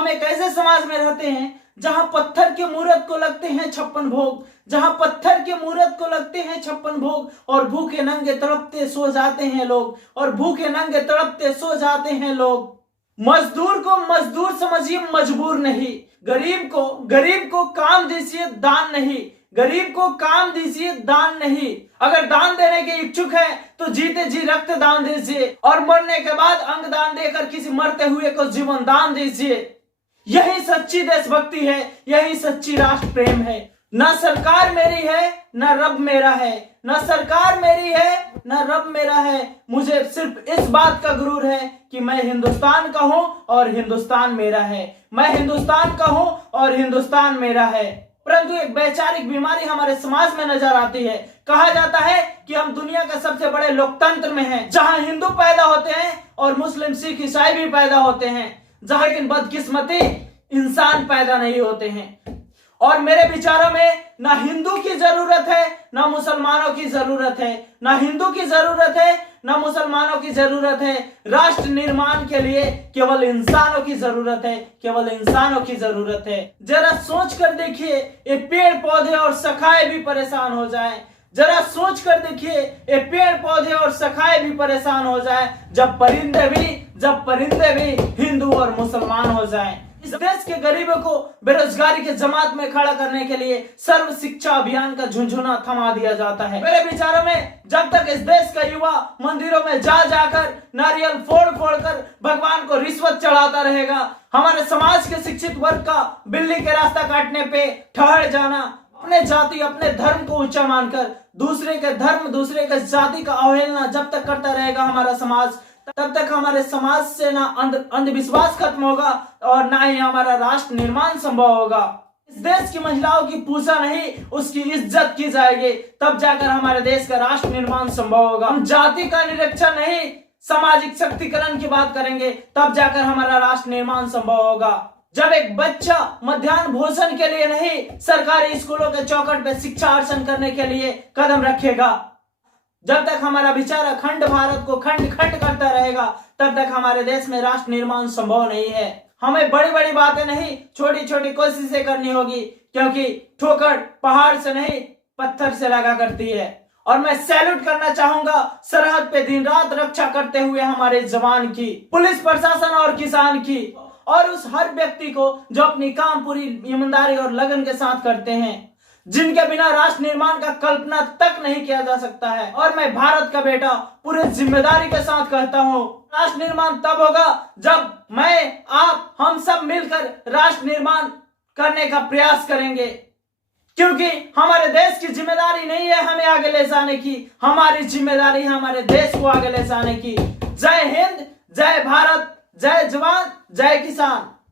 हम एक ऐसे समाज में रहते हैं जहां पत्थर के मूर्त को लगते हैं 56 भोग, जहां पत्थर के मूर्त को लगते हैं 56 भोग, और भूखे नंगे तड़पते सो जाते हैं लोग, और भूखे नंगे तड़पते सो जाते हैं लोग। मजदूर को मजदूर समझिए, मजबूर नहीं। गरीब को काम दीजिए, दान नहीं। गरीब को काम दीजिए, दान नहीं। अगर दान देने के इच्छुक है तो जीते जी रक्त दान दीजिए, और मरने के बाद अंग दान देकर किसी मरते हुए को जीवन दान दीजिए। यही सच्ची देशभक्ति है, यही सच्ची राष्ट्र प्रेम है। ना सरकार मेरी है, ना रब मेरा है। ना सरकार मेरी है, ना रब मेरा है। मुझे सिर्फ इस बात का गुरूर है कि मैं हिंदुस्तान का हूं और हिंदुस्तान मेरा है। मैं हिंदुस्तान का हूं और हिंदुस्तान मेरा है। परंतु एक वैचारिक बीमारी हमारे समाज में नजर आती है। कहा जाता है कि हम दुनिया के सबसे बड़े लोकतंत्र में हैं, जहां हिंदू पैदा होते हैं और मुस्लिम, सिख, ईसाई भी पैदा होते हैं, जहां लेकिन बदकिस्मती इंसान पैदा नहीं होते हैं। और मेरे विचारों में ना हिंदू की जरूरत है, ना मुसलमानों की जरूरत है। ना हिंदू की जरूरत है, ना मुसलमानों की जरूरत है। राष्ट्र निर्माण के लिए केवल इंसानों की जरूरत है, केवल इंसानों की जरूरत है। जरा सोच कर देखिए, ये पेड़ पौधे और शाखाएं भी परेशान हो जाएं। जरा सोच कर देखिए, ये पेड़ पौधे और शाखाएं भी परेशान हो जाएं, जब परिंदे भी हिंदू और मुसलमान हो जाएं। इस देश के गरीबों को बेरोजगारी के जमात में खड़ा करने के लिए सर्व शिक्षा अभियान का झुंझुना थमा दिया जाता है। मेरे विचारों में जब तक इस देश का युवा मंदिरों में जा जाकर नारियल फोड़ कर भगवान को रिश्वत चढ़ाता रहेगा, हमारे समाज के शिक्षित वर्ग का बिल्ली के रास्ता काटने पे ठहर जाना, अपने जाति अपने धर्म को ऊंचा मानकर दूसरे के धर्म दूसरे के जाति का अवहेलना जब तक करता रहेगा हमारा समाज, तब तक हमारे समाज से ना अंधविश्वास खत्म होगा और ना ही हमारा राष्ट्र निर्माण संभव होगा। इस देश की महिलाओं की पूजा नहीं, उसकी इज्जत की जाएगी, तब जाकर हमारे देश का राष्ट्र निर्माण संभव होगा। हम जाति का निरीक्षण नहीं, सामाजिक शक्तिकरण की बात करेंगे, तब जाकर हमारा राष्ट्र निर्माण संभव होगा। जब एक बच्चा मध्याह्न भोजन के लिए नहीं, सरकारी स्कूलों के चौखट पे शिक्षा अर्जन करने के लिए कदम रखेगा, जब तक हमारा विचार अखंड भारत को खंड खंड करता रहेगा, तब तक हमारे देश में राष्ट्र निर्माण संभव नहीं है। हमें बड़ी बड़ी बातें नहीं, छोटी छोटी कोशिशें करनी होगी, क्योंकि ठोकर पहाड़ से नहीं पत्थर से लगा करती है। और मैं सैल्यूट करना चाहूंगा सरहद पे दिन रात रक्षा करते हुए हमारे जवान की, पुलिस प्रशासन और किसान की, और उस हर व्यक्ति को जो अपनी काम पूरी ईमानदारी और लगन के साथ करते हैं, जिनके बिना राष्ट्र निर्माण का कल्पना तक नहीं किया जा सकता है। और मैं भारत का बेटा पूरे जिम्मेदारी के साथ कहता हूँ, राष्ट्र निर्माण तब होगा जब मैं, आप, हम सब मिलकर राष्ट्र निर्माण करने का प्रयास करेंगे, क्योंकि हमारे देश की जिम्मेदारी नहीं है हमें आगे ले जाने की, हमारी जिम्मेदारी है हमारे देश को आगे ले जाने की। जय हिंद, जय भारत, जय जवान, जय किसान।